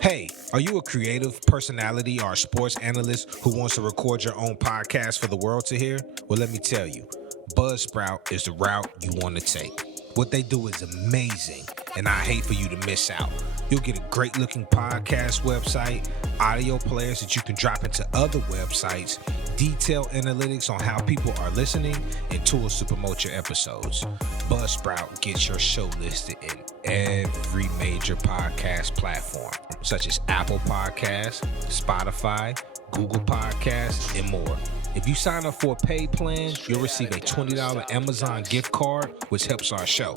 Hey, are you a creative personality or a sports analyst who wants to record your own podcast for the world to hear? Well, let me tell you, Buzzsprout is the route you want to take. What they do is amazing, and I hate for you to miss out. You'll get a great-looking podcast website, audio players that you can drop into other websites, detailed analytics on how people are listening, and tools to promote your episodes. Buzzsprout gets your show listed in every major podcast platform, such as Apple Podcasts, Spotify, Google Podcasts, and more. If you sign up for a paid plan, you'll receive a $20 Amazon gift card, which helps our show.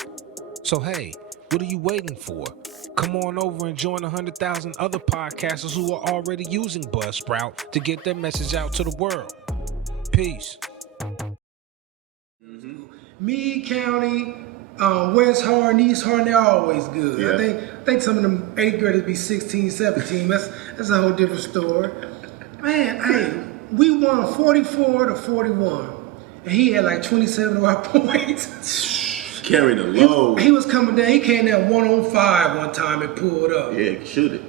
So hey, what are you waiting for? Come on over and join 100,000 other podcasters who are already using Buzzsprout to get their message out to the world. Peace. Meade County, West Hardin, East Hardin, they're always good. Yeah. I think some of them 8th graders be 16, 17. That's a whole different story. Man, hey, we won 44 to 41. And he had like 27 of our points. Carrying the load. He was coming down. He came down 105 one time and pulled up. Yeah, shoot it.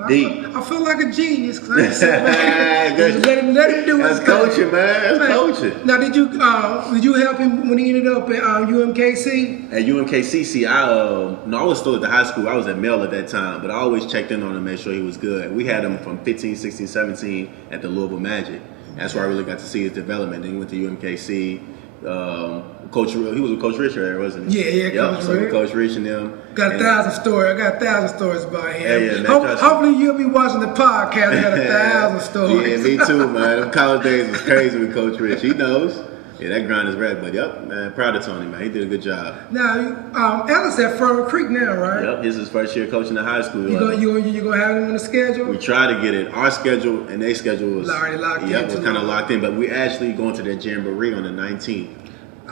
I feel like a genius because I just said, man, let him do his That's coaching, man. That's coaching. Now, did you help him when he ended up at UMKC? At UMKC, I was still at the high school. I was at Mel at that time, but I always checked in on him, made sure he was good. We had him from 15, 16, 17 at the Louisville Magic. That's where I really got to see his development. Then he went to UMKC. He was with Coach Rich there, wasn't he? Yeah, Coach so Rich. Coach Rich and them. Got 1,000 stories. I got 1,000 stories about him. Yeah, Hopefully you'll be watching the podcast. I got 1,000 stories. Yeah, me too, man. Them college days was crazy with Coach Rich. He knows. Yeah, that grind is red, but yep, man, proud of Tony, man. He did a good job. Now, Ellis at Fern Creek now, right? Yep, this is his first year coaching the high school. You gonna have him on the schedule? We try to get it. Our schedule and their schedule was already locked in. Yeah, was kind of locked in, but we actually going to that jamboree on the 19th.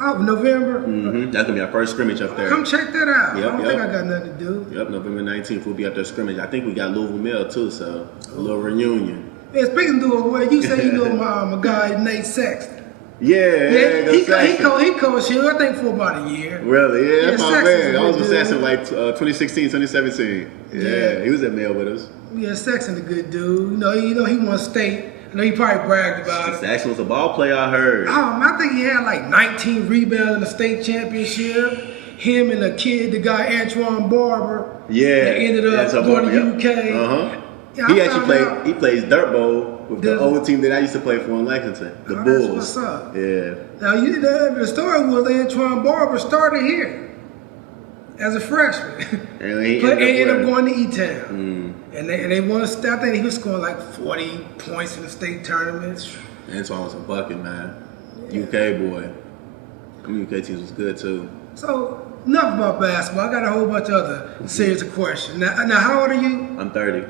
Oh, November? Mm-hmm. That's going to be our first scrimmage up there. Come check that out. Yep, I don't think I got nothing to do. Yep, November 19th, we'll be up there scrimmage. I think we got Louisville Mill, too, so a little reunion. Yeah, speaking of Louisville, you say you know my guy, Nate Sexton. Yeah, he coached here, I think, for about a year. Really? Yeah, that's my man. I was with Sexton Sexton like 2016, 2017. Yeah, he was at Mill with us. Yeah, Sexton a good dude. You know he won state. I know he probably bragged about it. Sexton was a ball player, I heard. I think he had like 19 rebounds in the state championship. Him and the guy Antoine Barber. Yeah. That ended up going to UK. Uh-huh. Yeah, he plays dirt bowl with the old team that I used to play for in Lexington, the Bulls. That's what's up. Yeah. Now the story was Antoine Barber started here as a freshman, and he ended up going to E-Town, and they won. I think he was scoring like 40 points in the state tournament. Antoine was a bucket, man. Yeah. UK boy. Them UK teams was good too. So enough about basketball. I got a whole bunch of other series of questions. Now, how old are you? I'm 30.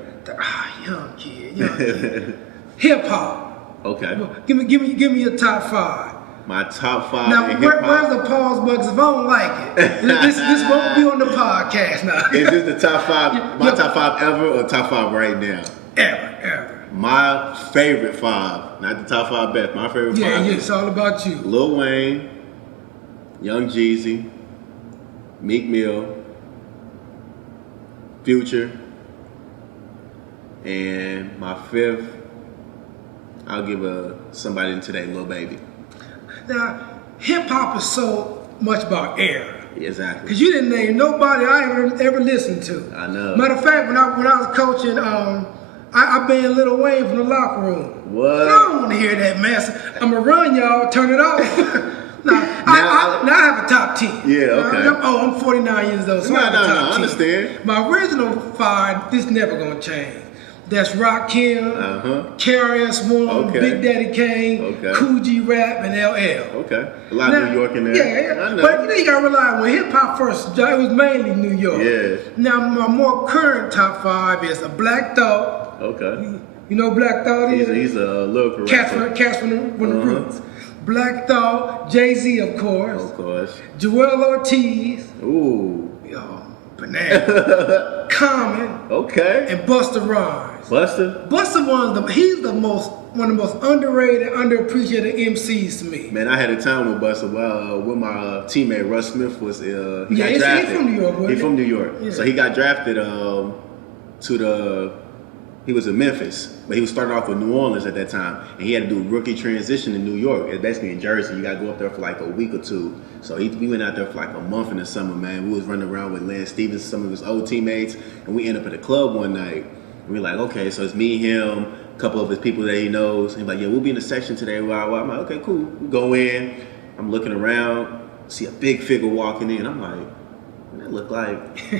Young kid. Hip hop. Okay. Give me your top 5. My top 5. Now, in hip-hop. where's the pause button? If I don't like it, this won't be on the podcast now. Is this the top 5? My top 5 ever or top 5 right now? Ever. My favorite 5, not the top 5 best. My favorite 5. Yeah, it's all about you. Lil Wayne, Young Jeezy, Meek Mill, Future, and my 5th, I'll give somebody in today, Lil Baby. Now, hip hop is so much about era. Exactly. Because you didn't name nobody I ever listened to. I know. Matter of fact, when I was coaching, I banned Lil Wayne from the locker room. What? I don't want to hear that mess. I'm going to run y'all, turn it off. Now I have a top 10. Yeah, okay. I'm 49 years old, so I have a top 10. I understand. My original 5, this never going to change. That's Rakim, KRS-One, Big Daddy Kane, Cool G Rap, and LL. Okay. A lot of New York in there. Yeah. I know. But you got to realize when hip-hop first, it was mainly New York. Yeah. Now, my more current top 5 is a Black Thought. Okay. You know who Black Thought is? He's a lyrical rapper. Cats from the Roots. Black Thought, Jay-Z, of course. Of course. Joel Ortiz. Ooh. Banana. Common. Okay. And Busta Rhymes. Busta? Busta he's one of the most underrated, underappreciated MCs to me. Man, I had a time with Busta when my teammate Russ Smith was got drafted. He's from New York, He's from New York. Yeah. So he got drafted to the He was in Memphis, but he was starting off with New Orleans at that time, and he had to do a rookie transition in New York. It's basically in Jersey. You got to go up there for like a week or two. So we went out there for like a month in the summer, man. We was running around with Lance Stevens, some of his old teammates, and we ended up at a club one night. And we were like, okay, so it's me, him, a couple of his people that he knows. And he's like, yeah, we'll be in the section today. Wow. I'm like, okay, cool. We go in. I'm looking around, see a big figure walking in. I'm like, that look like,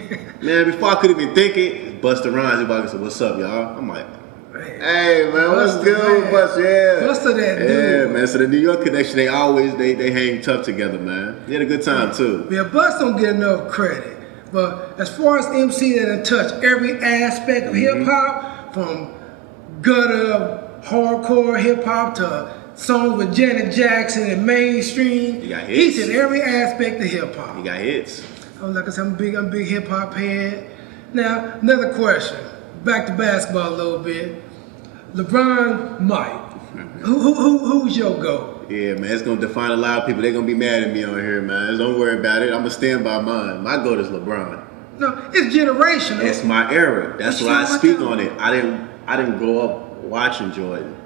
man, before I could even think it, Busta Rhymes, everybody said, what's up, y'all? I'm like, hey, man, what's good with Busta? Yeah. Busta that dude. Yeah, man, so the New York connection, they always, they hang tough together, man. They had a good time, too. Yeah, Busta don't get enough credit. But as far as MC that touch every aspect of hip-hop, from gutter, hardcore hip-hop to songs with Janet Jackson and mainstream, he got hits. He's in every aspect of hip-hop. He got hits. Like I said, I'm a big hip hop head. Now, another question. Back to basketball a little bit. LeBron, Mike. Who's your GOAT? Yeah, man, it's gonna define a lot of people. They're gonna be mad at me on here, man. Don't worry about it. I'm gonna stand by mine. My GOAT is LeBron. No, it's generational. It's my era. That's why I speak on it. I didn't grow up watching Jordan.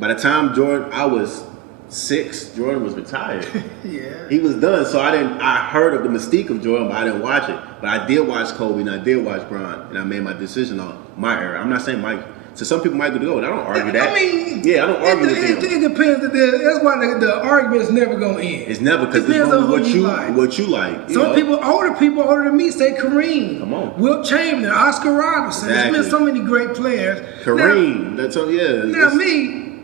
By the time I was 6, Jordan was retired. Yeah. He was done. So I heard of the mystique of Jordan, but I didn't watch it. But I did watch Kobe and I did watch Bron, and I made my decision on my era. I'm not saying Mike. So some people might go, I don't argue that. I mean, yeah, I don't argue with them. It depends. That's why the argument is never going to end. It's never, because it's on what you like. Some people, older than me, say Kareem. Come on. Wilt Chamberlain, Oscar Robertson. Exactly. There's been so many great players. Kareem. Now me,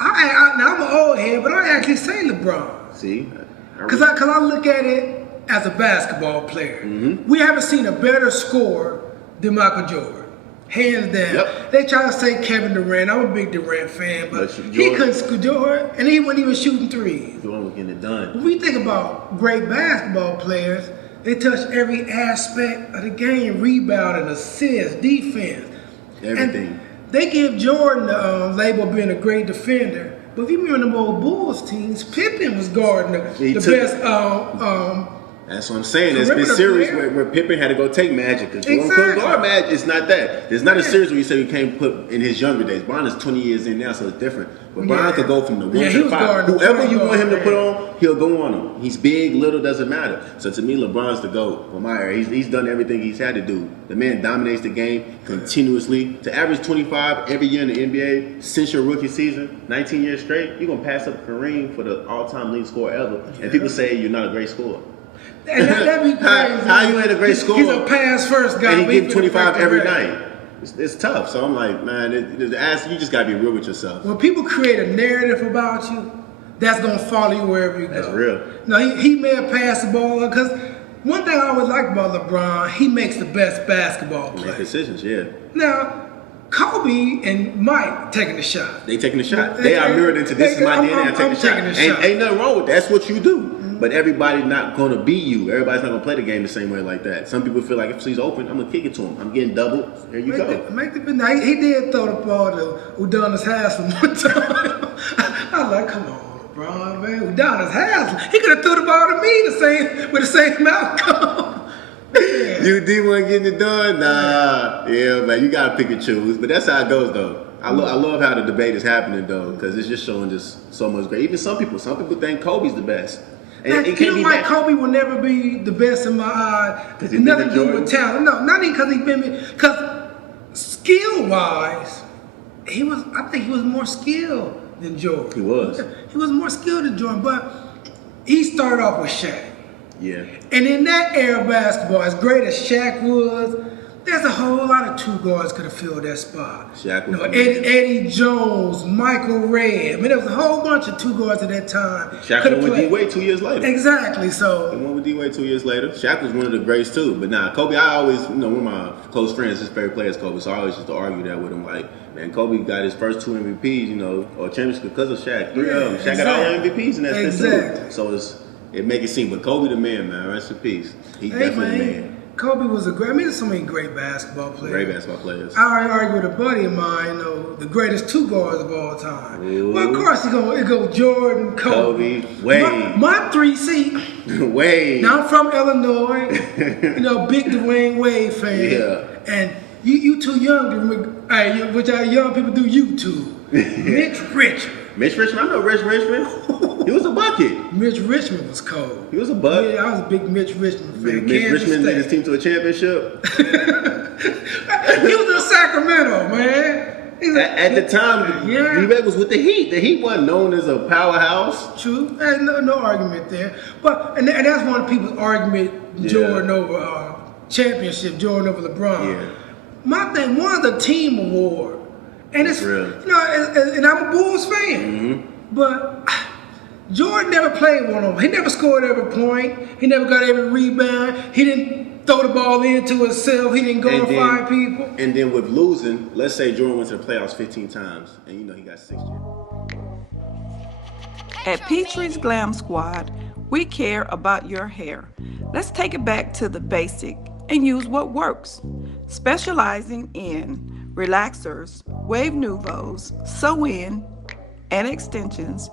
I'm an old head, but I actually say LeBron. See? Because I look at it as a basketball player. Mm-hmm. We haven't seen a better scorer than Michael Jordan. Hands down. Yep. They try to say Kevin Durant. I'm a big Durant fan, but he couldn't score Jordan, and he wasn't even shooting threes. Jordan was getting it done. When we think about great basketball players, they touch every aspect of the game: rebounding, assists, defense, everything. And they give Jordan the label of being a great defender. But if you remember the old Bulls teams, Pippen was guarding the best. That's what I'm saying. There's been series where Pippen had to go take Magic. Because Jordan couldn't guard Magic. It's not that. There's not a series where you say you can't put in his younger days. Bron is 20 years in now, so it's different. But Bron could go from the 1 to 5. Whoever you want him to put on, he'll go on him. He's big, little, doesn't matter. So to me, LeBron's the GOAT for my era. He's done everything he's had to do. The man dominates the game continuously. To average 25 every year in the NBA since your rookie season, 19 years straight, you're going to pass up Kareem for the all-time leading scorer ever. And people say you're not a great scorer. And that'd be crazy. How you ain't a great scorer? He's a pass-first guy. And he getting 25 every night. It's tough. So I'm like, man, you just got to be real with yourself. When people create a narrative about you, that's going to follow you wherever you go. That's real. No, he may have passed the ball, because one thing I always like about LeBron, he makes the best basketball plays. Make decisions, yeah. Now, Kobe and Mike taking the shot. They taking the shot. They are mirrored into this is my DNA. I'm taking the shot. Ain't nothing wrong with that. That's what you do. But everybody's not going to be you. Everybody's not going to play the game the same way like that. Some people feel like if he's open, I'm going to kick it to him. I'm getting doubled. There you go. He did throw the ball to Udonis Haslem one time. I was like, come on, LeBron, man. Udonis Haslem. He could have threw the ball to me with the same outcome. UD wasn't getting it done? Nah. Yeah, man, you got to pick and choose. But that's how it goes, though. I love how the debate is happening, though, because it's just showing just so much great. Even some people think Kobe's the best. And it can't be like Kobe will never be the best in my eye. Nothing to do with talent. No, not even because he's been. Because skill-wise, I think he was more skilled than Jordan. He was. He was more skilled than Jordan, but he started off with Shaq. Yeah. And in that era of basketball, as great as Shaq was, there's a whole lot of two guards could have filled that spot. Shaq was Eddie Jones, Michael Red. I mean, there was a whole bunch of two guards at that time. Shaq went with D-Wade 2 years later. Exactly. So he went with D-Wade 2 years later. Shaq was one of the greats too. But nah, Kobe, I always, one of my close friends, his favorite player is Kobe. So I always used to argue that with him. Like, man, Kobe got his first 2 MVPs, or championships because of Shaq. 3 of them. Shaq got all MVPs in that too. So it make it seem. But Kobe the man, man. Rest in peace. He's definitely the man. Kobe was there's so many great basketball players. Great basketball players. I argue with a buddy of mine, the greatest two guards of all time. Ooh. Well, of course, it go Jordan, Kobe. Wade. My 3C. Wade. Now, I'm from Illinois. Big Dwayne Wade fan. Yeah. And You too young to remember. Hey, what y'all young people do YouTube. Mitch Richmond. Mitch Richmond, I know Rich Richmond. He was a bucket. Mitch Richmond was cold. He was a bucket. Yeah, I was a big Mitch Richmond fan. Mitch Kansas Richmond State. led his team to a championship. He was in Sacramento, man. At the time, D-Red was with the Heat. The Heat wasn't known as a powerhouse. True. There's no argument there. But and that's one of people's argument, Jordan over championship, Jordan over LeBron. Yeah. My thing, one of the team award. And it's real. And I'm a Bulls fan. But Jordan never played one on one. He never scored every point. He never got every rebound. He didn't throw the ball into himself. He didn't go and find people. And then with losing, let's say Jordan went to the playoffs 15 times, and he got 6 years. At Petrie's Glam Squad, we care about your hair. Let's take it back to the basic and use what works. Specializing in relaxers, wave nouveaus, sew-in and extensions,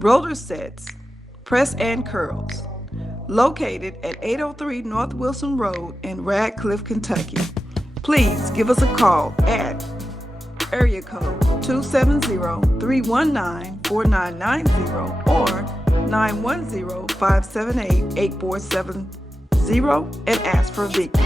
roller sets, press and curls. Located at 803 North Wilson Road in Radcliffe, Kentucky. Please give us a call at area code 270-319-4990 or 910-578-8470 and ask for Vicky.